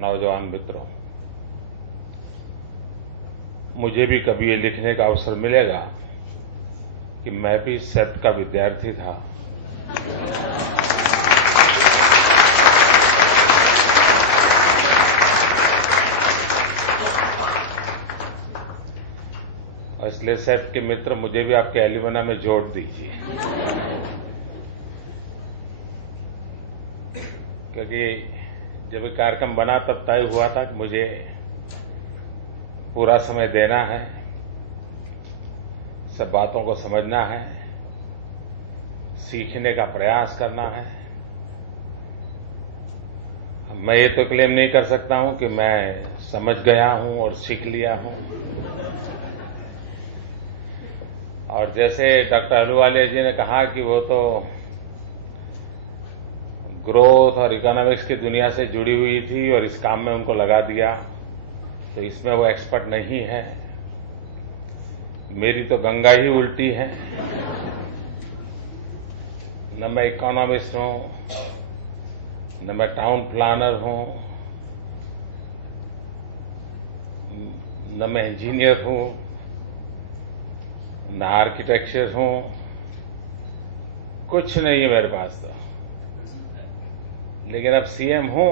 नौजवान मित्रों, मुझे भी कभी ये लिखने का अवसर मिलेगा कि मैं भी सेट का विद्यार्थी था। और इसलिए सेट के मित्र मुझे भी आपके एलिमना में जोड़ दीजिए, क्योंकि जब ये कार्यक्रम बना तब तय हुआ था कि मुझे पूरा समय देना है, सब बातों को समझना है, सीखने का प्रयास करना है। मैं ये तो क्लेम नहीं कर सकता हूं कि मैं समझ गया हूं और सीख लिया हूं। और जैसे डॉक्टर अहलूवालिया जी ने कहा कि वो तो ग्रोथ और इकोनॉमिक्स की दुनिया से जुड़ी हुई थी और इस काम में उनको लगा दिया, तो इसमें वो एक्सपर्ट नहीं है। मेरी तो गंगा ही उल्टी है। न मैं इकोनॉमिस्ट हूं, न मैं टाउन प्लानर हूं, न मैं इंजीनियर हूं, न आर्किटेक्चर हूं, कुछ नहीं है मेरे पास तो। लेकिन अब सीएम हूं।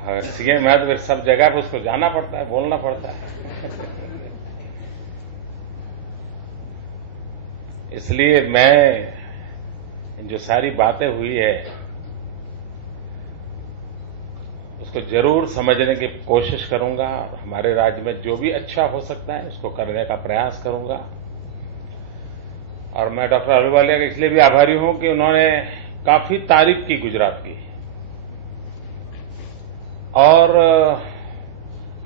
अगर सीएम है तो फिर सब जगह पर उसको जाना पड़ता है, बोलना पड़ता है। इसलिए मैं जो सारी बातें हुई है उसको जरूर समझने की कोशिश करूंगा। हमारे राज्य में जो भी अच्छा हो सकता है उसको करने का प्रयास करूंगा। और मैं डॉक्टर अहलूवालिया के इसलिए भी आभारी हूं कि उन्होंने काफी तारीफ की गुजरात की, और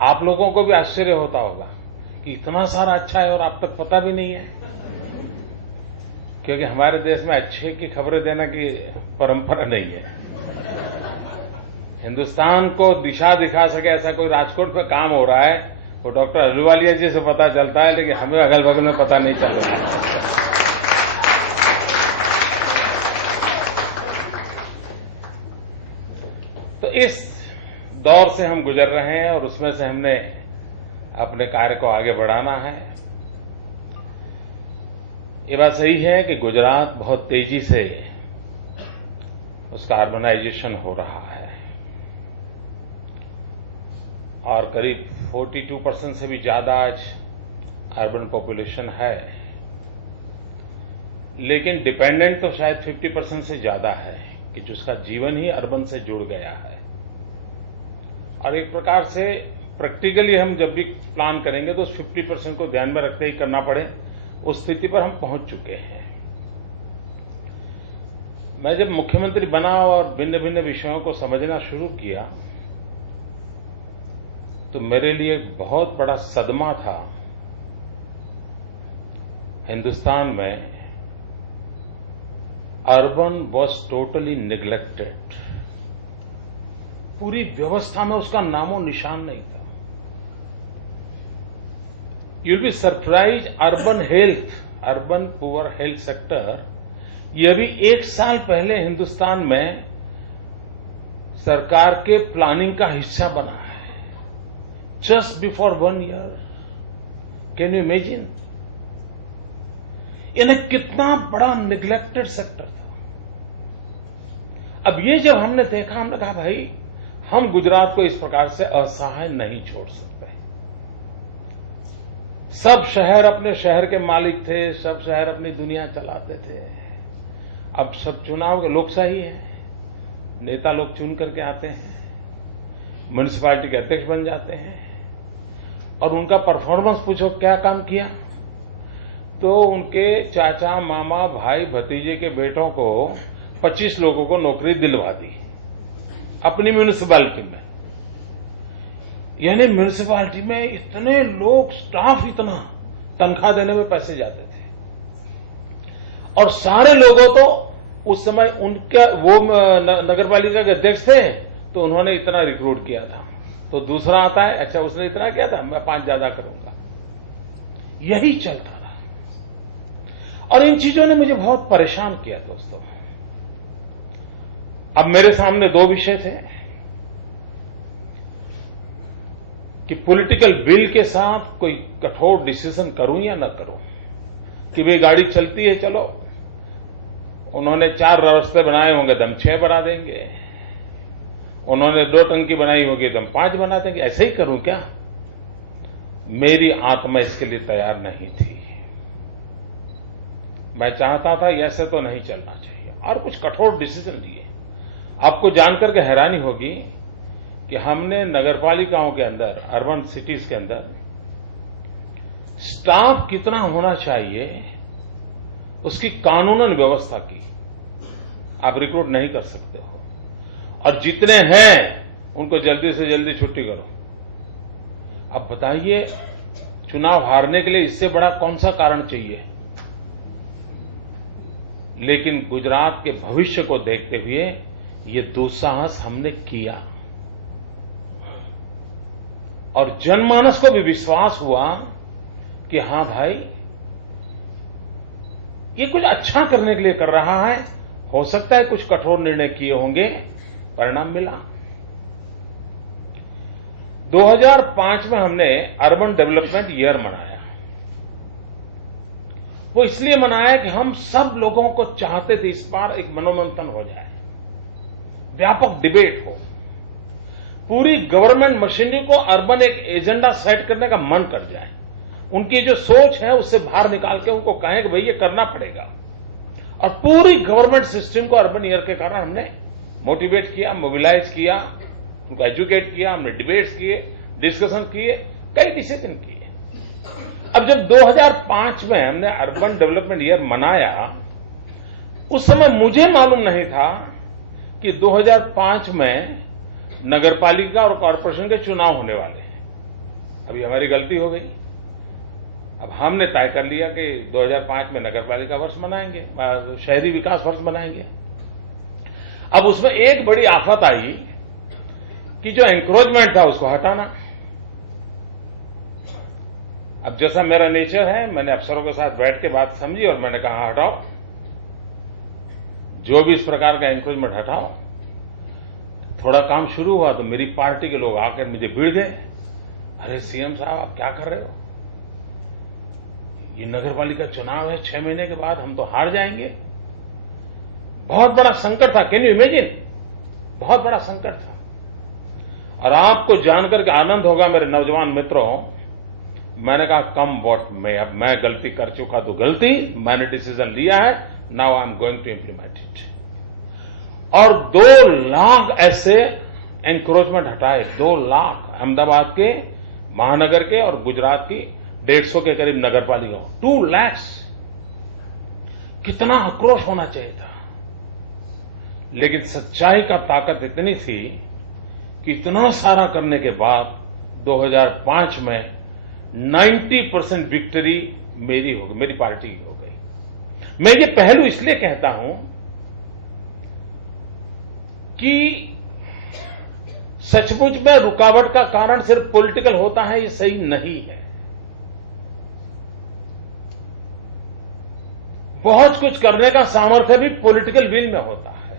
आप लोगों को भी आश्चर्य होता होगा कि इतना सारा अच्छा है और आप तक पता भी नहीं है, क्योंकि हमारे देश में अच्छे की खबरें देने की परंपरा नहीं है। हिंदुस्तान को दिशा दिखा सके ऐसा कोई राजकोट में काम हो रहा है, वो डॉक्टर अहलूवालिया जी से पता चलता है, लेकिन हमें अगल बगल में पता नहीं चल रहा है। तो इस दौर से हम गुजर रहे हैं और उसमें से हमने अपने कार्य को आगे बढ़ाना है। ये बात सही है कि गुजरात बहुत तेजी से उसका अर्बनाइजेशन हो रहा है और करीब 42% से भी ज्यादा आज अर्बन पॉपुलेशन है, लेकिन डिपेंडेंट तो शायद 50% से ज्यादा है कि जिसका जीवन ही अर्बन से जुड़ गया है। और एक प्रकार से प्रैक्टिकली हम जब भी प्लान करेंगे तो उस 50% को ध्यान में रखते ही करना पड़े, उस स्थिति पर हम पहुंच चुके हैं। मैं जब मुख्यमंत्री बना और भिन्न भिन्न विषयों को समझना शुरू किया तो मेरे लिए एक बहुत बड़ा सदमा था। हिंदुस्तान में अर्बन वॉज टोटली निग्लेक्टेड। पूरी व्यवस्था में उसका नामो निशान नहीं था। You will be surprise, urban health, urban poor health sector, यह भी 1 साल पहले हिंदुस्तान में सरकार के प्लानिंग का हिस्सा बना है। Just before 1 year, can you imagine? इन्हें कितना बड़ा निग्लेक्टेड सेक्टर था। अब ये जब हमने देखा, हमने कहा भाई हम गुजरात को इस प्रकार से असहाय नहीं छोड़ सकते। सब शहर अपने शहर के मालिक थे, सब शहर अपनी दुनिया चलाते थे। अब सब चुनाव के लोकशाही है, नेता लोग चुन करके आते हैं, म्युनिसिपैलिटी के अध्यक्ष बन जाते हैं और उनका परफॉर्मेंस पूछो क्या काम किया, तो उनके चाचा, मामा, भाई, भतीजे के बेटों को 25 लोगों को नौकरी दिलवा दी अपनी म्युनिसिपैलिटी में। यानी म्युनिसिपैलिटी में इतने लोग, स्टाफ इतना, तनख्वाह देने में पैसे जाते थे। और सारे लोगों तो उस समय उनका वो नगरपालिका के अध्यक्ष थे तो उन्होंने इतना रिक्रूट किया था। तो दूसरा आता है, अच्छा उसने इतना किया था, मैं 5 ज्यादा करूंगा। यही चलता रहा और इन चीजों ने मुझे बहुत परेशान किया दोस्तों। अब मेरे सामने दो विषय थे कि पॉलिटिकल विल के साथ कोई कठोर डिसीजन करूं या न करूं, कि भाई गाड़ी चलती है चलो, उन्होंने 4 रास्ते बनाए होंगे तो हम 6 बना देंगे, उन्होंने 2 टंकी बनाई होगी तो हम 5 बना देंगे, ऐसे ही करूं क्या? मेरी आत्मा इसके लिए तैयार नहीं थी। मैं चाहता था ऐसे तो नहीं चलना चाहिए और कुछ कठोर डिसीजन लिए। आपको जानकर के हैरानी होगी कि हमने नगरपालिकाओं के अंदर, अर्बन सिटीज के अंदर स्टाफ कितना होना चाहिए उसकी कानूनन व्यवस्था की। आप रिक्रूट नहीं कर सकते हो और जितने हैं उनको जल्दी से जल्दी छुट्टी करो। अब बताइए, चुनाव हारने के लिए इससे बड़ा कौन सा कारण चाहिए? लेकिन गुजरात के भविष्य को देखते हुए ये दुस्साहस हमने किया और जनमानस को भी विश्वास हुआ कि हां भाई, ये कुछ अच्छा करने के लिए कर रहा है, हो सकता है कुछ कठोर निर्णय किए होंगे, परिणाम मिला। 2005 में हमने अर्बन डेवलपमेंट ईयर मनाया। वो इसलिए मनाया कि हम सब लोगों को चाहते थे इस बार एक मनोमंथन हो जाए, व्यापक डिबेट हो, पूरी गवर्नमेंट मशीनरी को अर्बन एक एजेंडा सेट करने का मन कर जाए, उनकी जो सोच है उससे बाहर निकाल के उनको कहें कि भाई ये करना पड़ेगा। और पूरी गवर्नमेंट सिस्टम को अर्बन ईयर के कारण हमने मोटिवेट किया, मोबिलाइज किया, उनको एजुकेट किया, हमने डिबेट्स किए, डिस्कशन किए, कई डिसीजन किए। अब जब 2005 में हमने अर्बन डेवलपमेंट ईयर मनाया, उस समय मुझे मालूम नहीं था कि 2005 में नगरपालिका और कॉरपोरेशन के चुनाव होने वाले हैं। अभी हमारी गलती हो गई। अब हमने तय कर लिया कि 2005 में नगरपालिका वर्ष मनाएंगे, शहरी विकास वर्ष मनाएंगे। अब उसमें एक बड़ी आफत आई कि जो एंक्रोचमेंट था उसको हटाना। अब जैसा मेरा नेचर है, मैंने अफसरों के साथ बैठ के बात समझी और मैंने कहा हटाओ, जो भी इस प्रकार का एंक्रोचमेंट हटाओ। थोड़ा काम शुरू हुआ तो मेरी पार्टी के लोग आकर मुझे भिड़ गए, अरे सीएम साहब आप क्या कर रहे हो, ये नगरपालिका चुनाव है, 6 महीने के बाद हम तो हार जाएंगे। बहुत बड़ा संकट था, कैन यू इमेजिन, बहुत बड़ा संकट था। और आपको जानकर के आनंद होगा मेरे नौजवान मित्रों, मैंने कहा कम वॉट में, अब मैं गलती कर चुका तो गलती, मैंने डिसीजन लिया है, now I am going to implement it. और 2 लाख ऐसे एंक्रोचमेंट हटाए, 2 लाख अहमदाबाद के, महानगर के और गुजरात की 150 के करीब नगरपालिका, 2 लाख। कितना आक्रोश होना चाहिए था, लेकिन सच्चाई का ताकत इतनी थी कि इतना सारा करने के बाद 2005 में 90% विक्ट्री मेरी हो गई, मेरी पार्टी की हो गई। मैं ये पहलू इसलिए कहता हूं कि सचमुच में रुकावट का कारण सिर्फ पॉलिटिकल होता है, ये सही नहीं है। बहुत कुछ करने का सामर्थ्य भी पॉलिटिकल विल में होता है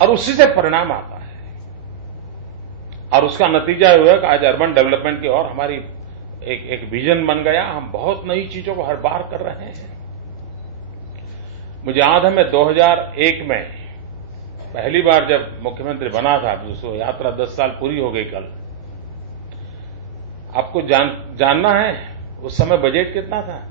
और उसी से परिणाम आता है। और उसका नतीजा हुआ कि आज अर्बन डेवलपमेंट की ओर हमारी एक विजन बन गया। हम बहुत नई चीजों को हर बार कर रहे हैं। मुझे याद है, मैं 2001 में पहली बार जब मुख्यमंत्री बना था, तो यात्रा 10 साल पूरी हो गई कल। आपको जानना है उस समय बजट कितना था?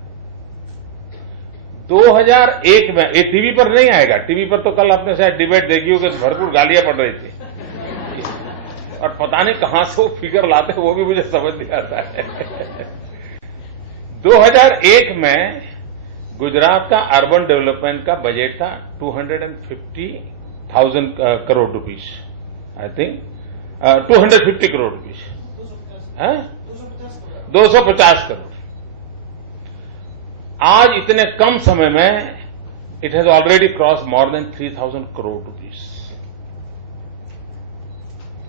2001 में, ये टीवी पर नहीं आएगा, टीवी पर तो कल आपने शायद डिबेट देखी होगी, भरपूर गालियां पड़ रही थी और पता नहीं कहां से वो फिगर लाते, वो भी मुझे समझ नहीं आता है। 2001 में गुजरात का अर्बन डेवलपमेंट का बजट था 250,000 crore rupees, I think 250 crore rupees, 250 crore. आज इतने कम समय में it has already cross more than 3,000 crore rupees.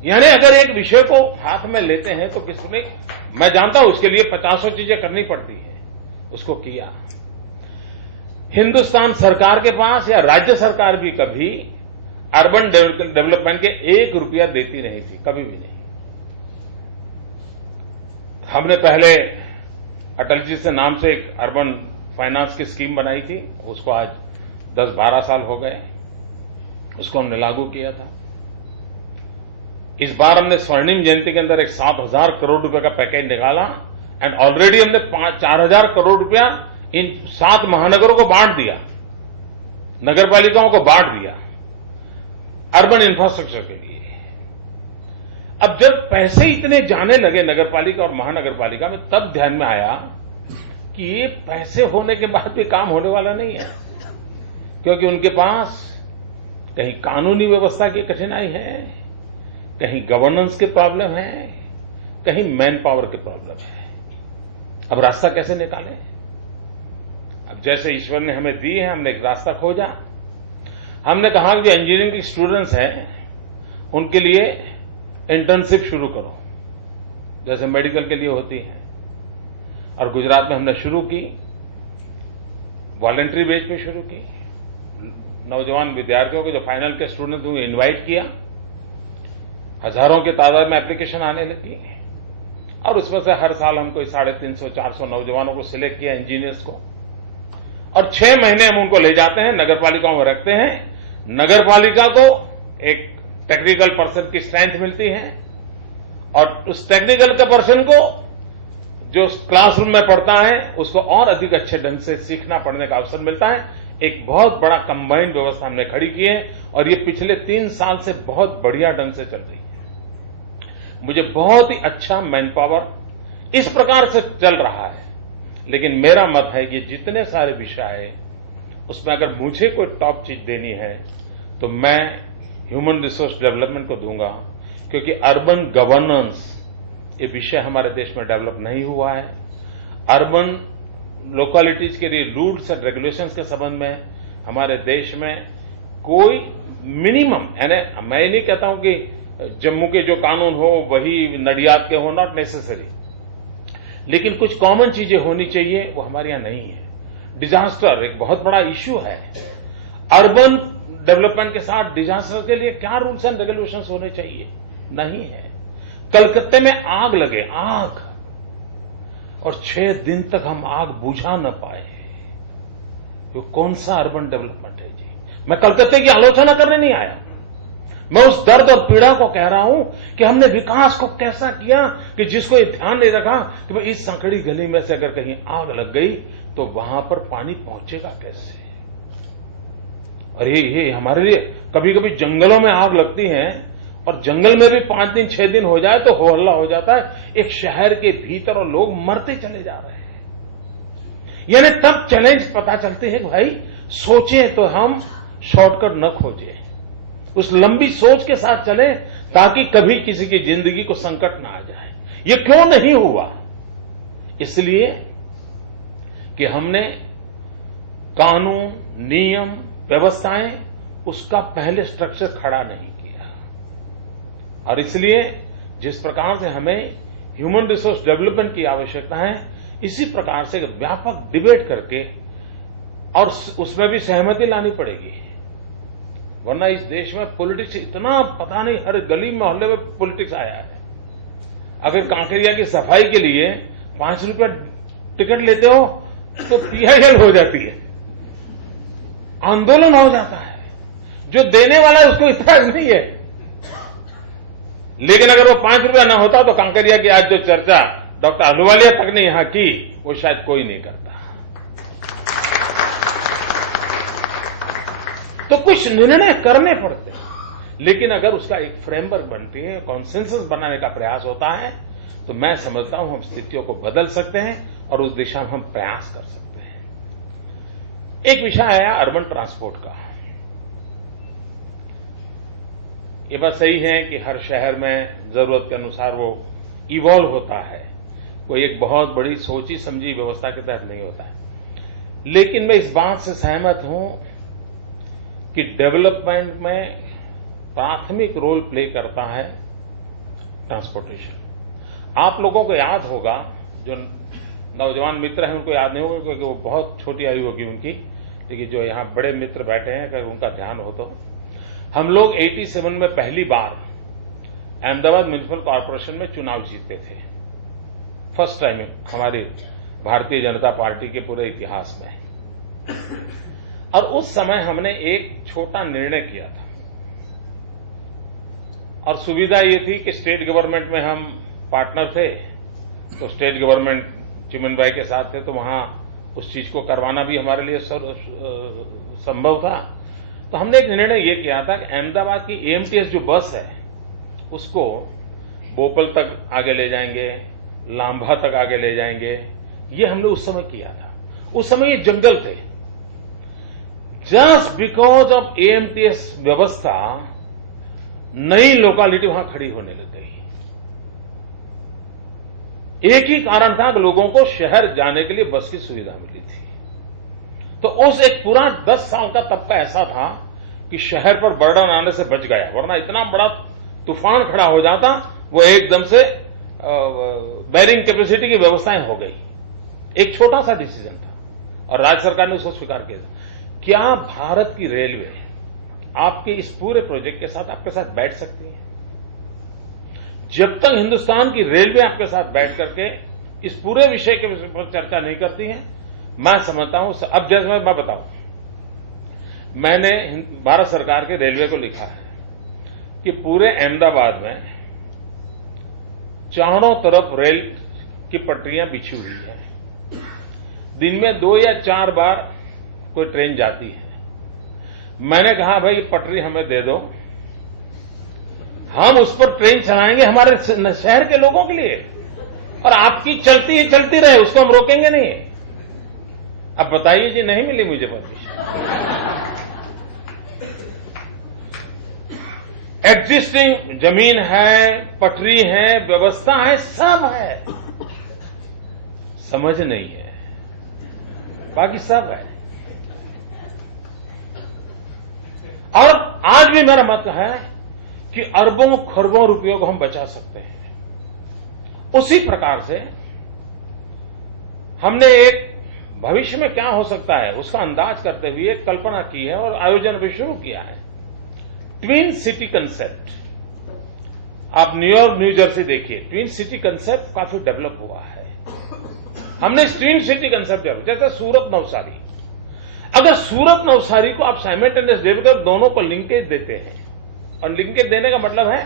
यानी अगर एक विषय को हाथ में लेते हैं तो किसने, मैं जानता हूं उसके लिए 50 चीजें करनी पड़ती हैं, उसको किया। हिंदुस्तान सरकार के पास या राज्य सरकार भी कभी अर्बन डेवलपमेंट के 1 रुपया देती नहीं थी, कभी भी नहीं। हमने पहले अटल जी से नाम से एक अर्बन फाइनेंस की स्कीम बनाई थी, उसको आज 10-12 साल हो गए, उसको हमने लागू किया था। इस बार हमने स्वर्णिम जयंती के अंदर एक 7,000 करोड़ रुपए का पैकेज निकाला एंड ऑलरेडी हमने 4,000 करोड़ रुपया इन 7 महानगरों को बांट दिया, नगर पालिकाओं को बांट दिया अर्बन इंफ्रास्ट्रक्चर के लिए। अब जब पैसे इतने जाने लगे नगर पालिका और महानगर पालिका में, तब ध्यान में आया कि ये पैसे होने के बाद भी काम होने वाला नहीं है, क्योंकि उनके पास कहीं कानूनी व्यवस्था की कठिनाई है, कहीं गवर्नेंस के प्रॉब्लम है, कहीं मैन पावर के प्रॉब्लम है। अब रास्ता कैसे निकालें? अब जैसे ईश्वर ने हमें दी है, हमने एक रास्ता खोजा। हमने कहा कि जो इंजीनियरिंग के स्टूडेंट्स हैं उनके लिए इंटर्नशिप शुरू करो, जैसे मेडिकल के लिए होती है। और गुजरात में हमने शुरू की, वॉलंटरी बेस पे शुरू की। नौजवान विद्यार्थियों को, जो फाइनल के स्टूडेंट्स, उन्हें इन्वाइट किया। हजारों के तादाद में एप्लीकेशन आने लगी और उसमें से हर साल हम कोई 350-400 नौजवानों को सिलेक्ट किया, इंजीनियर्स को, और 6 महीने हम उनको ले जाते हैं, नगर पालिकाओं में रखते हैं। नगर पालिका को एक टेक्निकल पर्सन की स्ट्रेंथ मिलती है और उस टेक्निकल के पर्सन को जो क्लासरूम में पढ़ता है उसको और अधिक अच्छे ढंग से सीखना पढ़ने का अवसर मिलता है। एक बहुत बड़ा कंबाइंड व्यवस्था हमने खड़ी की है और ये पिछले 3 साल से बहुत बढ़िया ढंग से चल रही है। मुझे बहुत ही अच्छा मैन पावर इस प्रकार से चल रहा है। लेकिन मेरा मत है कि जितने सारे विषय है उसमें अगर मुझे कोई टॉप चीज देनी है तो मैं ह्यूमन रिसोर्स डेवलपमेंट को दूंगा, क्योंकि अर्बन गवर्नेंस ये विषय हमारे देश में डेवलप नहीं हुआ है। अर्बन लोकेलिटीज के लिए रूल्स एंड रेगुलेशंस के संबंध में हमारे देश में कोई मिनिमम, यानी मैं नहीं कहता हूं कि जम्मू के जो कानून हो वही नडियाद के हो, नॉट नेसेसरी, लेकिन कुछ कॉमन चीजें होनी चाहिए, वो हमारे यहां नहीं है। डिजास्टर एक बहुत बड़ा इश्यू है। अर्बन डेवलपमेंट के साथ डिजास्टर के लिए क्या रूल्स एंड रेगुलेशंस होने चाहिए? नहीं है। कलकत्ते में आग लगे, आग, और 6 दिन तक हम आग बुझा न पाए, ये कौन सा अर्बन डेवलपमेंट है जी? मैं कलकत्ते की आलोचना करने नहीं आया, मैं उस दर्द और पीड़ा को कह रहा हूं कि हमने विकास को कैसा किया कि जिसको ये ध्यान नहीं रखा कि भाई इस संकड़ी गली में से अगर कहीं आग लग गई तो वहां पर पानी पहुंचेगा कैसे। और ये हमारे लिए कभी कभी जंगलों में आग लगती है और जंगल में भी 5 दिन 6 दिन हो जाए तो हो हल्ला हो जाता है, एक शहर के भीतर और लोग मरते चले जा रहे हैं। यानी तब चैलेंज पता चलते हैं कि भाई सोचें तो हम शॉर्टकट न खोजें, उस लंबी सोच के साथ चलें ताकि कभी किसी की जिंदगी को संकट ना आ जाए। ये क्यों नहीं हुआ? इसलिए कि हमने कानून, नियम, व्यवस्थाएं, उसका पहले स्ट्रक्चर खड़ा नहीं किया। और इसलिए जिस प्रकार से हमें ह्यूमन रिसोर्स डेवलपमेंट की आवश्यकता है, इसी प्रकार से व्यापक डिबेट करके और उसमें भी सहमति लानी पड़ेगी, वरना इस देश में पॉलिटिक्स इतना, पता नहीं, हर गली मोहल्ले में पॉलिटिक्स आया है। अगर कांकरिया की सफाई के लिए 5 रुपया टिकट लेते हो तो पीआईएल हो जाती है, आंदोलन हो जाता है। जो देने वाला है उसको इतराज नहीं है, लेकिन अगर वो 5 रुपया ना होता तो कांकरिया की आज जो चर्चा डॉक्टर अहलुवालिया तक ने यहां की, वो शायद कोई नहीं करता। तो कुछ निर्णय करने पड़ते हैं, लेकिन अगर उसका एक फ्रेमवर्क बनती है, कॉन्सेंसस बनाने का प्रयास होता है, तो मैं समझता हूं हम स्थितियों को बदल सकते हैं और उस दिशा में हम प्रयास कर सकते हैं। एक विषय आया अर्बन ट्रांसपोर्ट का। ये बात सही है कि हर शहर में जरूरत के अनुसार वो इवॉल्व होता है, कोई एक बहुत बड़ी सोची समझी व्यवस्था के तहत नहीं होता है। लेकिन मैं इस बात से सहमत हूं कि डेवलपमेंट में प्राथमिक रोल प्ले करता है ट्रांसपोर्टेशन। आप लोगों को याद होगा, जो नौजवान मित्र हैं उनको याद नहीं होगा क्योंकि वो बहुत छोटी आयु होगी उनकी, लेकिन जो यहां बड़े मित्र बैठे हैं अगर उनका ध्यान हो तो, हम लोग 87 में पहली बार अहमदाबाद म्युनिसिपल कॉर्पोरेशन में चुनाव जीते थे, फर्स्ट टाइम हमारी भारतीय जनता पार्टी के पूरे इतिहास में। और उस समय हमने एक छोटा निर्णय किया था, और सुविधा ये थी कि स्टेट गवर्नमेंट में हम पार्टनर थे, तो स्टेट गवर्नमेंट चिमन भाई के साथ थे, तो वहां उस चीज को करवाना भी हमारे लिए संभव था। तो हमने एक निर्णय ये किया था कि अहमदाबाद की एएमटीएस जो बस है उसको बोपल तक आगे ले जाएंगे, लांभा तक आगे ले जाएंगे। ये हमने उस समय किया था। उस समय ये जंगल थे। जस्ट बिकॉज ऑफ एएमटीएस व्यवस्था नई लोकेलिटी वहां खड़ी होने लग गई। एक ही कारण था कि लोगों को शहर जाने के लिए बस की सुविधा मिली थी। तो उस एक पूरा 10 साल का तबका ऐसा था कि शहर पर बर्डन आने से बच गया, वरना इतना बड़ा तूफान खड़ा हो जाता, वो एकदम से बैरिंग कैपेसिटी की व्यवस्थाएं हो गई। एक छोटा सा डिसीजन था और राज्य सरकार ने उसको स्वीकार किया था। क्या भारत की रेलवे आपके इस पूरे प्रोजेक्ट के साथ आपके साथ बैठ सकती है? जब तक हिंदुस्तान की रेलवे आपके साथ बैठ करके इस पूरे विषय के पर चर्चा नहीं करती है, मैं समझता हूं। अब जैसे मैं बताऊं, मैंने भारत सरकार के रेलवे को लिखा है कि पूरे अहमदाबाद में चारों तरफ रेल की पटरियां बिछी हुई है। दिन में 2 या 4 बार कोई ट्रेन जाती है। मैंने कहा भाई पटरी हमें दे दो, हम उस पर ट्रेन चलाएंगे हमारे शहर के लोगों के लिए, और आपकी चलती ही चलती रहे, उसको हम रोकेंगे नहीं। अब बताइए जी, नहीं मिली मुझे परमिशन। एग्जिस्टिंग जमीन है, पटरी है, व्यवस्था है, सब है, समझ नहीं है, बाकी सब है। और आज भी मेरा मत है कि अरबों खरबों रुपयों को हम बचा सकते हैं। उसी प्रकार से हमने एक भविष्य में क्या हो सकता है उसका अंदाज करते हुए एक कल्पना की है और आयोजन भी शुरू किया है। Twin city concept. आप न्यूयॉर्क, न्यू जर्सी देखिए, ट्विन सिटी कंसेप्ट काफी डेवलप हुआ है। हमने ट्विन सिटी कंसेप्ट डेवलप, जैसे सूरत नवसारी। अगर सूरत नवसारी को आप साइमल्टेनियस डेवलप दोनों को लिंकेज देते हैं, और लिंकेज देने का मतलब है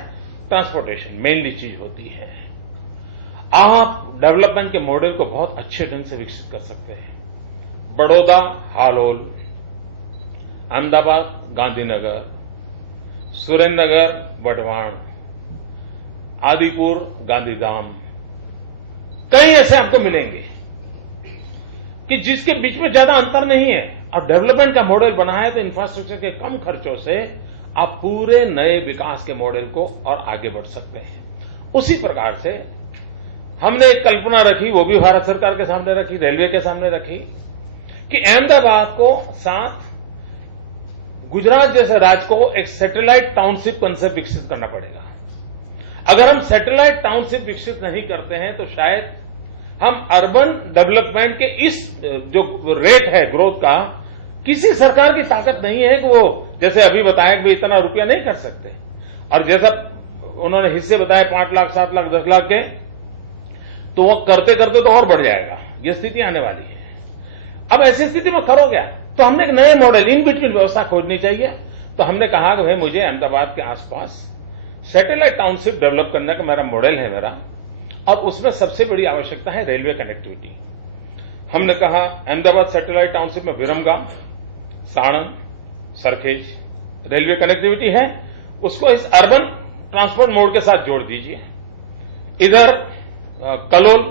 ट्रांसपोर्टेशन मेनली चीज होती है, आप डेवलपमेंट के मॉडल को बहुत अच्छे ढंग से विकसित कर सकते हैं। बड़ौदा हालोल, अहमदाबाद गांधीनगर, सुरेंद्रनगर बटवान, आदिपुर गांधीधाम, कई ऐसे आपको मिलेंगे कि जिसके बीच में ज्यादा अंतर नहीं है, और डेवलपमेंट का मॉडल बना है तो इंफ्रास्ट्रक्चर के कम खर्चों से आप पूरे नए विकास के मॉडल को और आगे बढ़ सकते हैं। उसी प्रकार से हमने एक कल्पना रखी, वो भी भारत सरकार के सामने रखी, रेलवे के सामने रखी, कि अहमदाबाद को साथ गुजरात जैसे राज्य को एक सैटेलाइट टाउनशिप कंसेप्ट विकसित करना पड़ेगा। अगर हम सैटेलाइट टाउनशिप विकसित नहीं करते हैं तो शायद हम अर्बन डेवलपमेंट के इस जो रेट है ग्रोथ का, किसी सरकार की ताकत नहीं है कि वो जैसे अभी बताया कि इतना रुपया नहीं कर सकते, और जैसा उन्होंने हिस्से बताए 5 लाख 7 लाख 10 लाख के, तो वो करते करते तो और बढ़ जाएगा। ये स्थिति आने वाली है। अब ऐसी स्थिति में करो क्या? तो हमने एक नए मॉडल, इन बिटवीन व्यवस्था खोजनी चाहिए। तो हमने कहा कि भाई मुझे अहमदाबाद के आसपास सैटेलाइट टाउनशिप डेवलप करने का मेरा मॉडल है मेरा, और उसमें सबसे बड़ी आवश्यकता है रेलवे कनेक्टिविटी। हमने कहा अहमदाबाद सैटेलाइट टाउनशिप में विरमगाम, साणंद, सरखेज रेलवे कनेक्टिविटी है, उसको इस अर्बन ट्रांसपोर्ट मोड के साथ जोड़ दीजिए। इधर कलोल,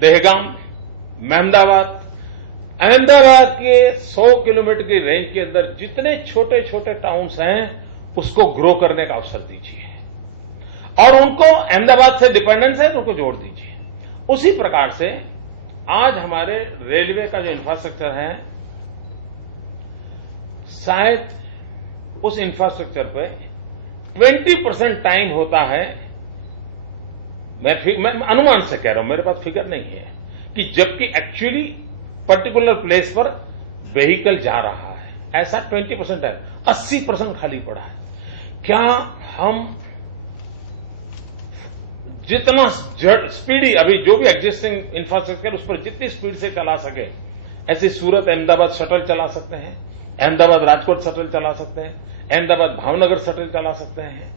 देहगाम, मेहमदाबाद, अहमदाबाद के 100 किलोमीटर की रेंज के अंदर जितने छोटे छोटे टाउन्स हैं उसको ग्रो करने का अवसर दीजिए, और उनको अहमदाबाद से डिपेंडेंस है तो उनको जोड़ दीजिए। उसी प्रकार से आज हमारे रेलवे का जो इंफ्रास्ट्रक्चर है, शायद उस इंफ्रास्ट्रक्चर पे 20% टाइम होता है मैं अनुमान से कह रहा हूं, मेरे पास फिगर नहीं है, कि जबकि एक्चुअली पर्टिकुलर प्लेस पर व्हीकल जा रहा है, ऐसा 20% है, 80% खाली पड़ा है। क्या हम जितना स्पीडी अभी जो भी एग्जिस्टिंग इंफ्रास्ट्रक्चर उस पर जितनी स्पीड से चला सके, ऐसे सूरत अहमदाबाद शटल चला सकते हैं, अहमदाबाद राजकोट शटल चला सकते हैं, अहमदाबाद भावनगर शटल चला सकते हैं।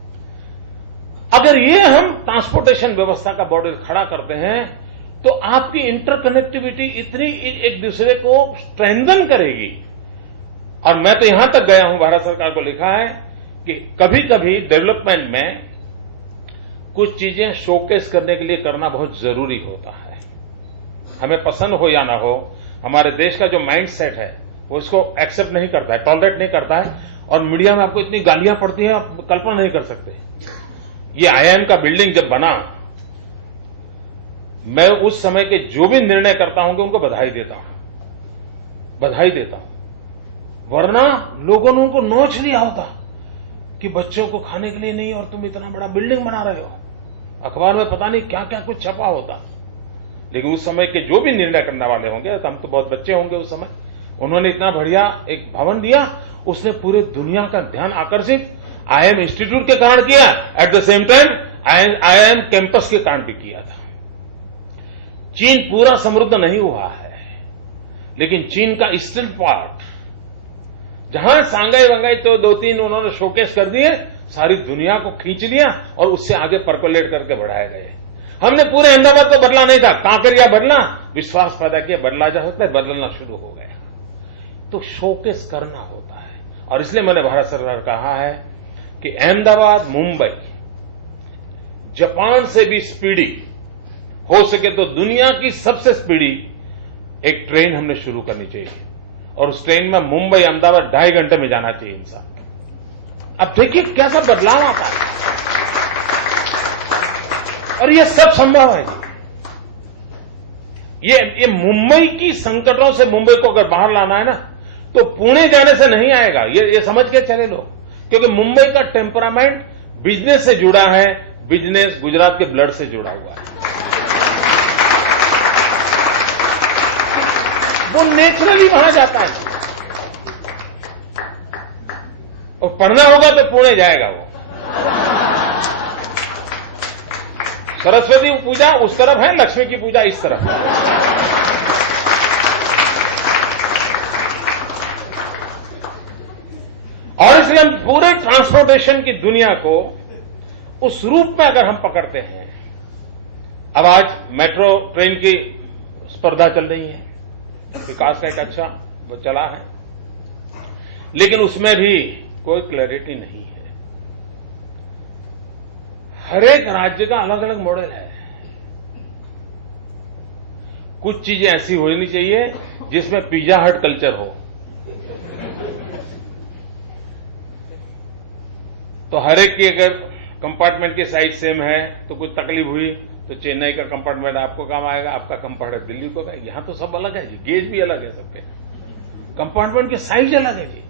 अगर ये हम ट्रांसपोर्टेशन व्यवस्था का मॉडल खड़ा करते हैं तो आपकी इंटरकनेक्टिविटी इतनी एक दूसरे को स्ट्रेंथन करेगी। और मैं तो यहां तक गया हूं, भारत सरकार को लिखा है कि कभी कभी डेवलपमेंट में कुछ चीजें शोकेस करने के लिए करना बहुत जरूरी होता है। हमें पसंद हो या ना हो, हमारे देश का जो माइंड सेट है वो इसको एक्सेप्ट नहीं करता है, टॉलरेट नहीं करता है। और मीडिया में आपको इतनी गालियां पड़ती हैं, आप कल्पना नहीं कर सकते। ये आईआईएम का बिल्डिंग जब बना, मैं उस समय के जो भी निर्णय करता हूं उनको बधाई देता हूं। वरना लोगों ने उनको नोच लिया होता कि बच्चों को खाने के लिए नहीं और तुम इतना बड़ा बिल्डिंग बना रहे हो। अखबार में पता नहीं क्या क्या कुछ छपा होता। लेकिन उस समय के जो भी निर्णय करने वाले होंगे, हम तो बहुत बच्चे होंगे उस समय, उन्होंने इतना बढ़िया एक भवन दिया, उसने पूरे दुनिया का ध्यान आकर्षित आईआईएम इंस्टीट्यूट के कारण किया, at the same time IIM campus के कारण भी किया था। चीन पूरा समृद्ध नहीं हुआ है, लेकिन चीन का ईस्टर्न पार्ट, जहां सांघाई वंगाई तो 2-3 उन्होंने शोकेस कर दिए, सारी दुनिया को खींच लिया और उससे आगे परकोलेट करके बढ़ाए गए। हमने पूरे अहमदाबाद को बदला नहीं था, कांकरिया बदला, विश्वास पैदा किया, बदला जा सकता है, बदलना शुरू हो गया। तो शोकेस करना होता है। और इसलिए मैंने भारत सरकार कहा है कि अहमदाबाद मुंबई जापान से भी स्पीडी हो सके तो दुनिया की सबसे स्पीडी एक ट्रेन हमने शुरू करनी चाहिए। और उस ट्रेन में मुंबई अहमदाबाद 2.5 घंटे में जाना चाहिए इंसान। अब देखिए कैसा बदलाव आता है, और ये सब संभव है जी। ये मुंबई की संकटों से मुंबई को अगर बाहर लाना है ना, तो पुणे जाने से नहीं आएगा, ये समझ के चले लोग। क्योंकि मुंबई का टेम्परामेंट बिजनेस से जुड़ा है, बिजनेस गुजरात के ब्लड से जुड़ा हुआ है, वो नेचुरली वहां जाता है। और पढ़ना होगा तो पुणे जाएगा वो। सरस्वती पूजा उस तरफ है, लक्ष्मी की पूजा इस तरफ है। और इसलिए हम पूरे ट्रांसपोर्टेशन की दुनिया को उस रूप में अगर हम पकड़ते हैं, अब आज मेट्रो ट्रेन की स्पर्धा चल रही है, विकास का एक अच्छा वो चला है, लेकिन उसमें भी कोई क्लैरिटी नहीं है। हर एक राज्य का अलग अलग मॉडल है। कुछ चीजें ऐसी होनी चाहिए जिसमें पिज्जा हट कल्चर हो। तो हर एक की अगर कंपार्टमेंट की साइज सेम है तो कुछ तकलीफ हुई तो चेन्नई का कंपार्टमेंट आपको काम आएगा, आपका कंपार्टमेंट दिल्ली को आएगा। यहां तो सब अलग है जी, गेज भी अलग है सबके, कंपार्टमेंट की साइज अलग है जी।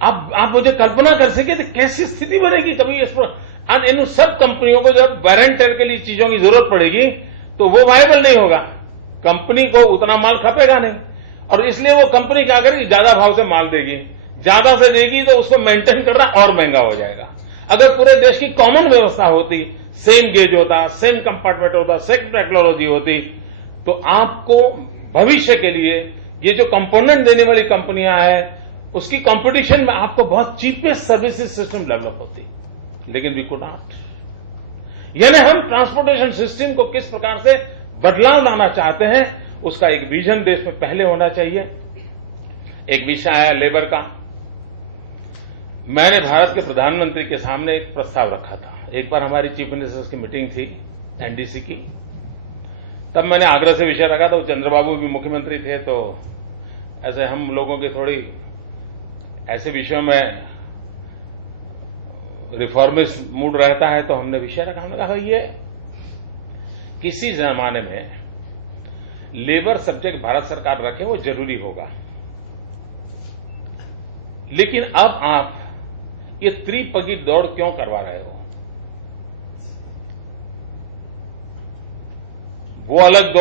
आप मुझे कल्पना कर सके तो कैसी स्थिति बनेगी कभी इस पर। इन सब कंपनियों को जब वारंटर के लिए चीजों की जरूरत पड़ेगी तो वो वायबल नहीं होगा, कंपनी को उतना माल खपेगा नहीं। और इसलिए वो कंपनी क्या करेगी, ज्यादा भाव से माल देगी, ज्यादा से देगी तो उसको मेंटेन करना और महंगा हो जाएगा। अगर पूरे देश की कॉमन व्यवस्था होती, सेम गेज होता, सेम कंपार्टमेंट होता, सेम टेक्नोलॉजी होती, तो आपको भविष्य के लिए ये जो कंपोनेंट देने वाली कंपनियां हैं उसकी कंपटीशन में आपको बहुत चीपेस्ट सर्विसेज सिस्टम डेवलप होती। लेकिन वी कुड नॉट। यानी हम ट्रांसपोर्टेशन सिस्टम को किस प्रकार से बदलाव लाना चाहते हैं, उसका एक विजन देश में पहले होना चाहिए। एक विषय आया लेबर का। मैंने भारत के प्रधानमंत्री के सामने एक प्रस्ताव रखा था। एक बार हमारी चीफ मिनिस्टर्स की मीटिंग थी एनडीसी की, तब मैंने आगरा से विषय रखा था। चंद्रबाबू भी मुख्यमंत्री थे, तो ऐसे हम लोगों की थोड़ी ऐसे विषयों में रिफॉर्मिस्ट मूड रहता है, तो हमने विषय रखा। हमने कहा ये किसी जमाने में लेबर सब्जेक्ट भारत सरकार रखे वो जरूरी होगा, लेकिन अब आप ये त्रिपगी दौड़ क्यों करवा रहे हो? वो अलग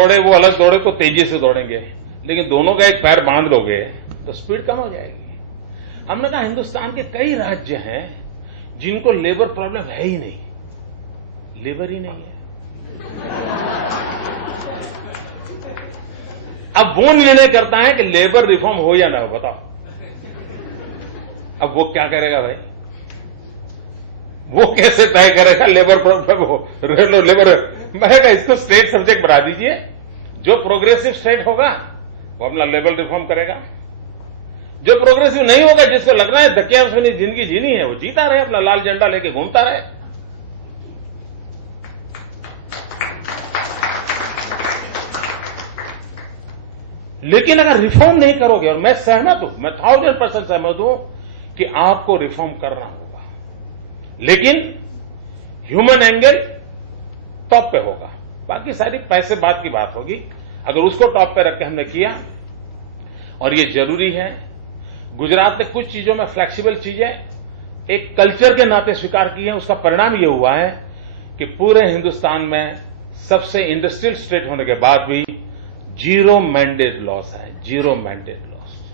दौड़े तो तेजी से दौड़ेंगे, लेकिन दोनों का एक पैर बांध लोगे तो स्पीड कम हो जाएगी। हमने कहा हिंदुस्तान के कई राज्य हैं जिनको लेबर प्रॉब्लम है ही नहीं, लेबर ही नहीं है। अब वो निर्णय करता है कि लेबर रिफॉर्म हो या ना हो, बताओ। अब वो क्या करेगा भाई? वो कैसे तय करेगा लेबर प्रॉब्लम हो? लेबर मैं कहा इसको स्टेट सब्जेक्ट बना दीजिए, जो प्रोग्रेसिव स्टेट होगा वो अपना लेबर रिफॉर्म करेगा, जो प्रोग्रेसिव नहीं होगा, जिसको लगना है धक्या उसमें जिंदगी जीनी है, वो जीता रहे, अपना लाल झंडा लेके घूमता रहे। लेकिन अगर रिफॉर्म नहीं करोगे, और मैं सहमत हूं, मैं 1000% सहमत हूं कि आपको रिफॉर्म करना होगा, लेकिन ह्यूमन एंगल टॉप पे होगा, बाकी सारी पैसे बाद की बात होगी। अगर उसको टॉप पे रख के हमने किया, और ये जरूरी है, गुजरात ने कुछ चीजों में फ्लेक्सिबल चीजें एक कल्चर के नाते स्वीकार की है, उसका परिणाम ये हुआ है कि पूरे हिंदुस्तान में सबसे इंडस्ट्रियल स्टेट होने के बाद भी जीरो मैंडेट लॉस है, zero mandate loss.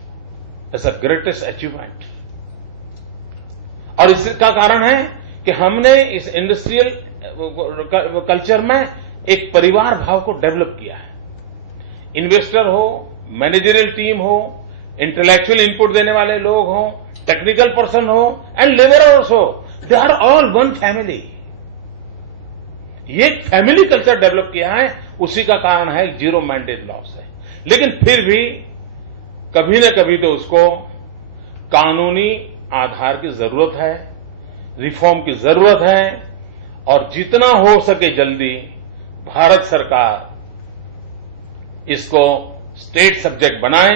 It's a greatest achievement. और इसका कारण है कि हमने इस इंडस्ट्रियल कल्चर में एक परिवार भाव को डेवलप किया है। इन्वेस्टर हो, मैनेजरियल टीम हो, इंटेलेक्चुअल इनपुट देने वाले लोग हों, टेक्निकल पर्सन हो एंड लेबरर्स हो, they are all one family. ये फैमिली कल्चर डेवलप किया है, उसी का कारण है जीरो मैंडेट लॉस है। लेकिन फिर भी कभी न कभी तो उसको कानूनी आधार की जरूरत है, रिफॉर्म की जरूरत है, और जितना हो सके जल्दी भारत सरकार इसको स्टेट सब्जेक्ट बनाए,